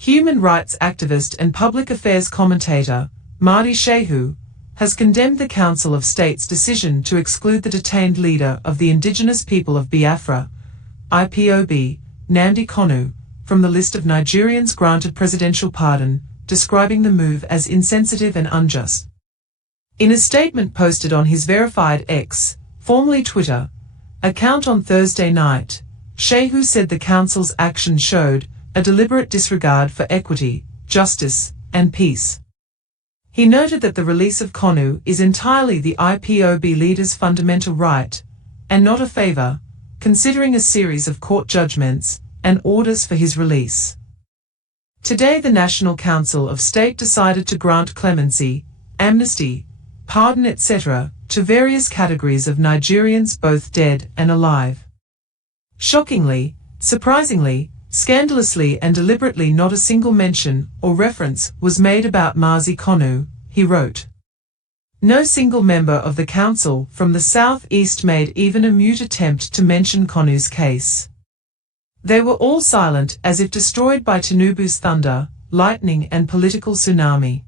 Human rights activist and public affairs commentator, Mahdi Shehu, has condemned the Council of State's decision to exclude the detained leader of the indigenous people of Biafra, IPOB, Nnamdi Kanu, from the list of Nigerians granted presidential pardon, describing the move as insensitive and unjust. In a statement posted on his verified X, formerly Twitter, account on Thursday night, Shehu said the Council's action showed a deliberate disregard for equity, justice, and peace. He noted that the release of Kanu is entirely the IPOB leader's fundamental right, and not a favor, considering a series of court judgments and orders for his release. Today the National Council of State decided to grant clemency, amnesty, pardon etc. to various categories of Nigerians both dead and alive. Shockingly, surprisingly, scandalously and deliberately not a single mention or reference was made about Mahdi Kanu, he wrote. No single member of the council from the southeast made even a mute attempt to mention Kanu's case. They were all silent as if destroyed by Tinubu's thunder, lightning and political tsunami.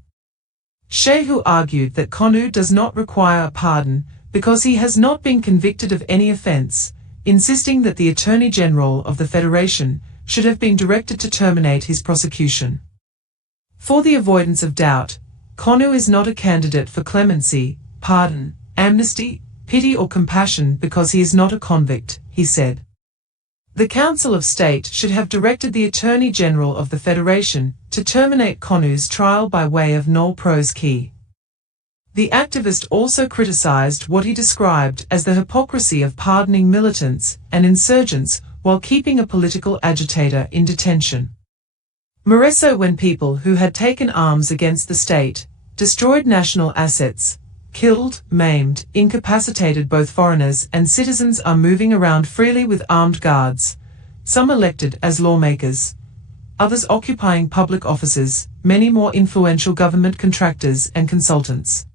Shehu argued that Kanu does not require a pardon because he has not been convicted of any offense, insisting that the Attorney General of the Federation should have been directed to terminate his prosecution. For the avoidance of doubt, Kanu is not a candidate for clemency, pardon, amnesty, pity or compassion because he is not a convict, he said. The Council of State should have directed the Attorney General of the Federation to terminate Kanu's trial by way of nolle prosequi. The activist also criticized what he described as the hypocrisy of pardoning militants and insurgents while keeping a political agitator in detention. Moreso when people who had taken arms against the state, destroyed national assets, killed, maimed, incapacitated both foreigners and citizens are moving around freely with armed guards, some elected as lawmakers, others occupying public offices, many more influential government contractors and consultants.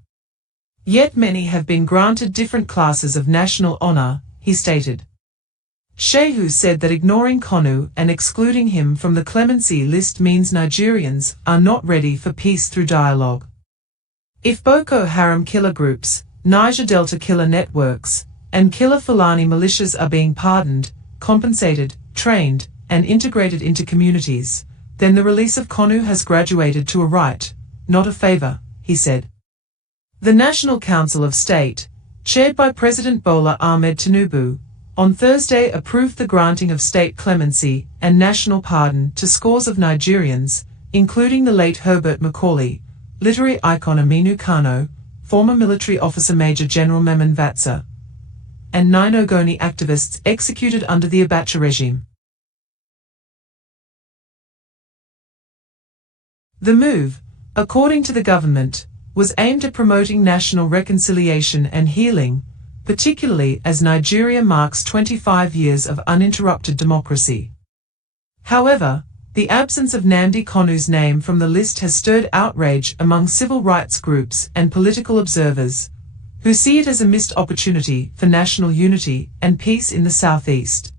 Yet many have been granted different classes of national honor, he stated. Shehu said that ignoring Kanu and excluding him from the clemency list means Nigerians are not ready for peace through dialogue. If Boko Haram killer groups, Niger Delta killer networks, and killer Fulani militias are being pardoned, compensated, trained, and integrated into communities, then the release of Kanu has graduated to a right, not a favor, he said. The National Council of State, chaired by President Bola Ahmed Tinubu, on Thursday approved the granting of state clemency and national pardon to scores of Nigerians, including the late Herbert Macaulay, literary icon Nnamdi Kanu, former military officer Major General Memon Vatsa, and 9 Ogoni activists executed under the Abacha regime. The move, according to the government, was aimed at promoting national reconciliation and healing, particularly as Nigeria marks 25 years of uninterrupted democracy. However, the absence of Nnamdi Kanu's name from the list has stirred outrage among civil rights groups and political observers, who see it as a missed opportunity for national unity and peace in the southeast.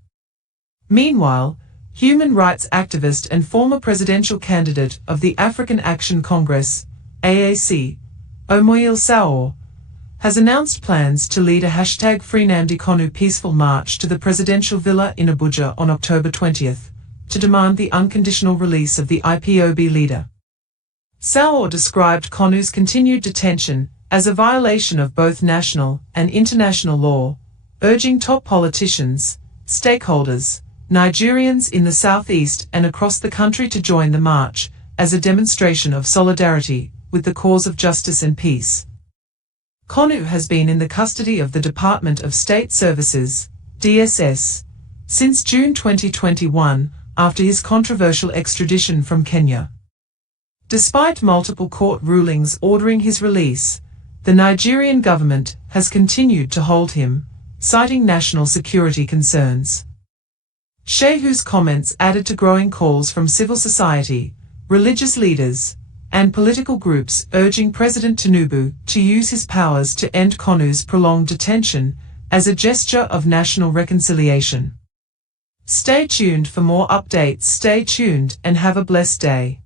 Meanwhile, human rights activist and former presidential candidate of the African Action Congress, AAC, Omoyele Sowore, has announced plans to lead a #FreeNamdiKanu peaceful march to the presidential villa in Abuja on October 20th, to demand the unconditional release of the IPOB leader. Sowore described Kanu's continued detention as a violation of both national and international law, urging top politicians, stakeholders, Nigerians in the southeast and across the country to join the march as a demonstration of solidarity with the cause of justice and peace. Kanu has been in the custody of the Department of State Services, DSS, since June 2021 after his controversial extradition from Kenya. Despite multiple court rulings ordering his release, the Nigerian government has continued to hold him, citing national security concerns. Shehu's comments added to growing calls from civil society, religious leaders, and political groups urging President Tinubu to use his powers to end Kanu's prolonged detention as a gesture of national reconciliation. Stay tuned for more updates. Stay tuned and have a blessed day.